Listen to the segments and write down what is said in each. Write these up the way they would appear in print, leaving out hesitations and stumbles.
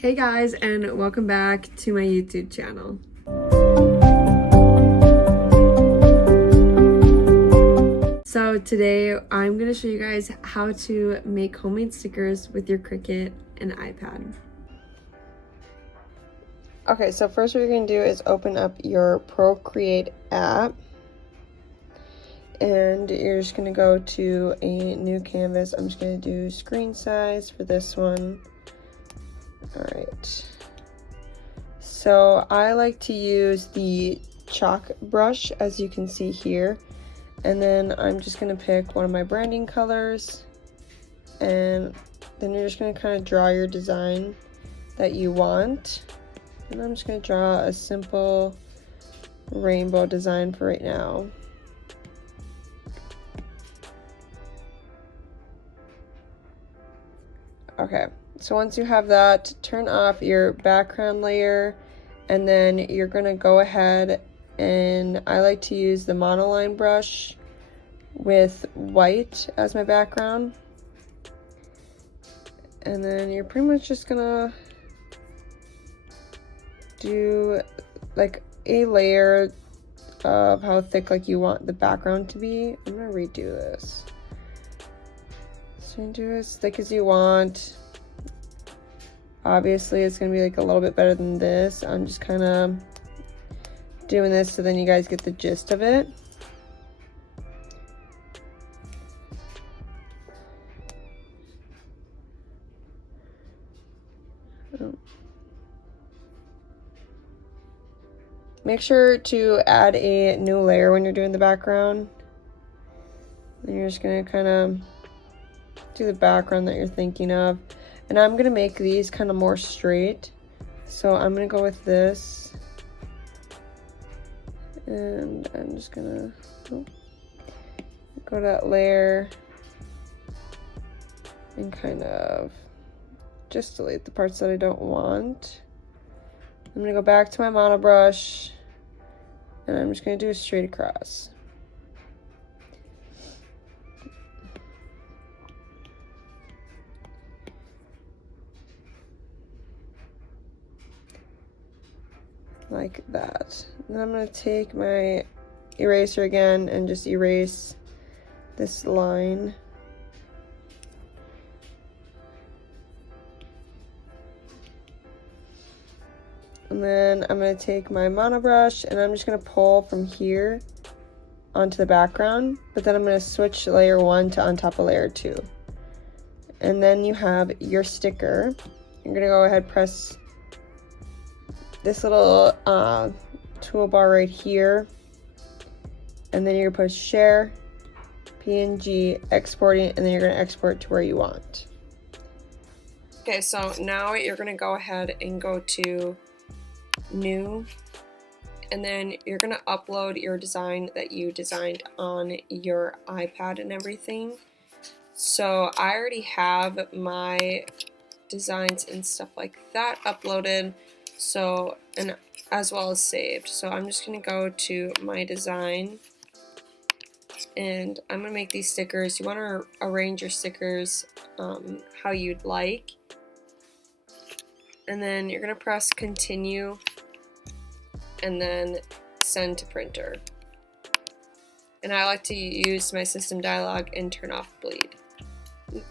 Hey guys, and welcome back to my YouTube channel. So today I'm going to show you guys how to make homemade stickers with your Cricut and iPad. Okay, so first what you're going to do is open up your Procreate app. And you're just going to go to a new canvas. I'm just going to do screen size for this one. Alright, so I like to use the chalk brush, as you can see here, and then I'm just going to pick one of my branding colors, and then you're just going to kind of draw your design that you want, and I'm just going to draw a simple rainbow design for right now. Okay. So once you have that, turn off your background layer, and then you're going to go ahead, and I like to use the monoline brush with white as my background. And then you're pretty much just going to do like a layer of how thick like you want the background to be. I'm going to redo this. So you do as thick as you want. Obviously it's going to be like a little bit better than this. I'm just kind of doing this so then you guys get the gist of it. Make sure to add a new layer when you're doing the background. And you're just going to kind of do the background that you're thinking of. And I'm going to make these kind of more straight. So I'm going to go with this. And I'm just going to go to that layer and kind of just delete the parts that I don't want. I'm going to go back to my mono brush, and I'm just going to do a straight across. Like that. And then I'm going to take my eraser again and just erase this line. And then I'm going to take my mono brush, and I'm just going to pull from here onto the background, but then I'm going to switch layer 1 to on top of layer 2. And then you have your sticker. You're going to go ahead, press this little toolbar right here, and then you're going to push share, PNG, exporting, and then you're going to export to where you want. Okay, so now you're going to go ahead and go to new, and then you're going to upload your design that you designed on your iPad and everything. So I already have my designs and stuff like that uploaded, so, and as well as saved. So I'm just going to go to my design, and I'm going to make these stickers. You want to arrange your stickers how you'd like, and then you're going to press continue and then send to printer. And I like to use my system dialog and turn off bleed.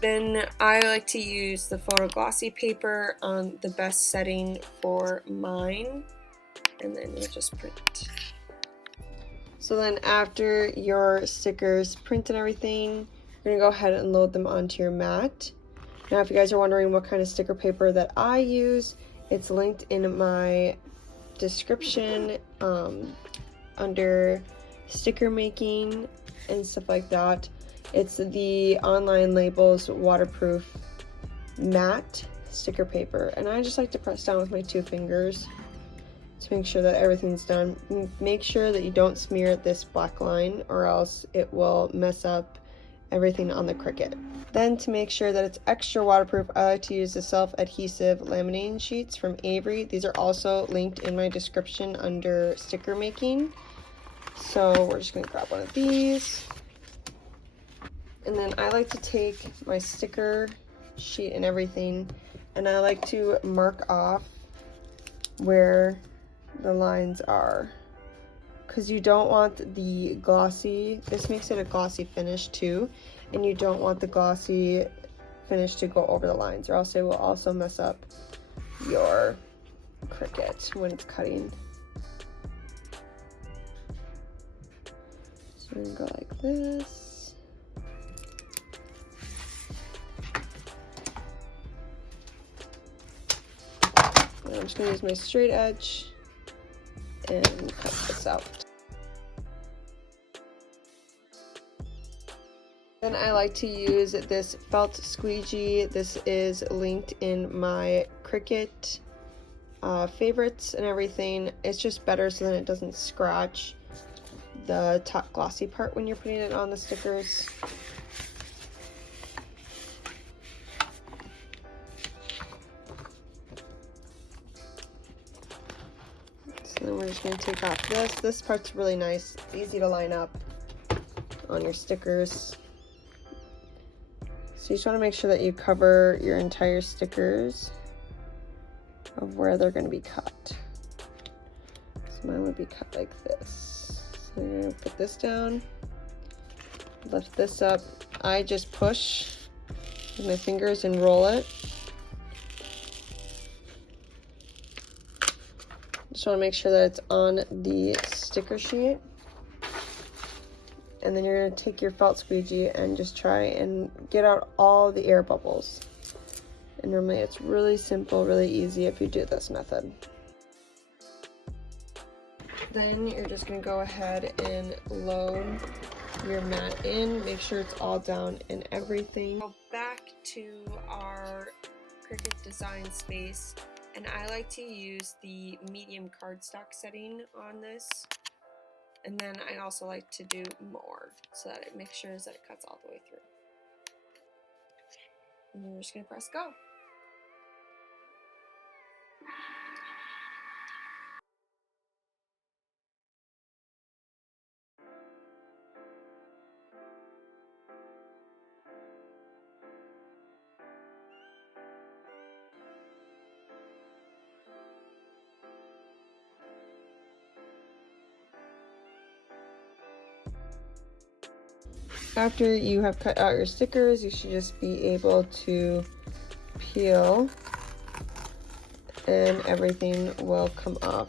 Then I like to use the photo glossy paper on the best setting for mine, and then you just print. So then after your stickers print and everything, you're gonna go ahead and load them onto your mat. Now if you guys are wondering what kind of sticker paper that I use, it's linked in my description under sticker making and stuff like that. It's the Online Labels waterproof matte sticker paper, and I just like to press down with my 2 fingers to make sure that everything's done. Make sure that you don't smear this black line, or else it will mess up everything on the Cricut. Then to make sure that it's extra waterproof, I like to use the self-adhesive laminating sheets from Avery. These are also linked in my description under sticker making. So we're just going to grab one of these. And then I like to take my sticker sheet and everything and I like to mark off where the lines are, because you don't want the glossy, this makes it a glossy finish too, and you don't want the glossy finish to go over the lines, or else it will also mess up your Cricut when it's cutting. So we're gonna go like this. And I'm just gonna use my straight edge and cut this out. Then I like to use this felt squeegee. This is linked in my Cricut favorites and everything. It's just better so then it doesn't scratch the top glossy part when you're putting it on the stickers. So then we're just going to take off this. This part's really nice, easy to line up on your stickers. So you just want to make sure that you cover your entire stickers of where they're going to be cut. So mine would be cut like this. So I'm going to put this down, lift this up. I just push with my fingers and roll it. Just want to make sure that it's on the sticker sheet. And then you're going to take your felt squeegee and just try and get out all the air bubbles. And normally it's really simple, really easy if you do this method. Then you're just going to go ahead and load your mat in. Make sure it's all down and everything. Go back to our Cricut design space, and I like to use the medium cardstock setting on this. And then I also like to do more so that it makes sure that it cuts all the way through. And then we're just going to press go. After you have cut out your stickers, you should just be able to peel and everything will come off.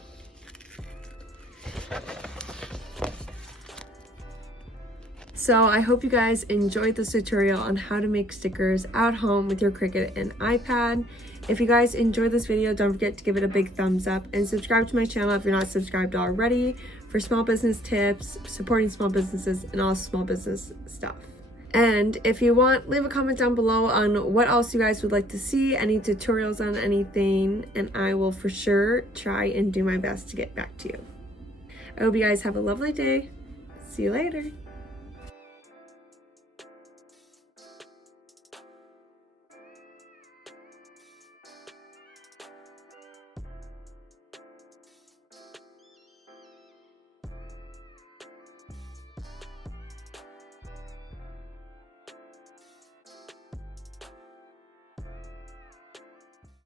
So I hope you guys enjoyed this tutorial on how to make stickers at home with your Cricut and iPad. If you guys enjoyed this video, don't forget to give it a big thumbs up and subscribe to my channel if you're not subscribed already for small business tips, supporting small businesses, and all small business stuff. And if you want, leave a comment down below on what else you guys would like to see, any tutorials on anything, and I will for sure try and do my best to get back to you. I hope you guys have a lovely day. See you later.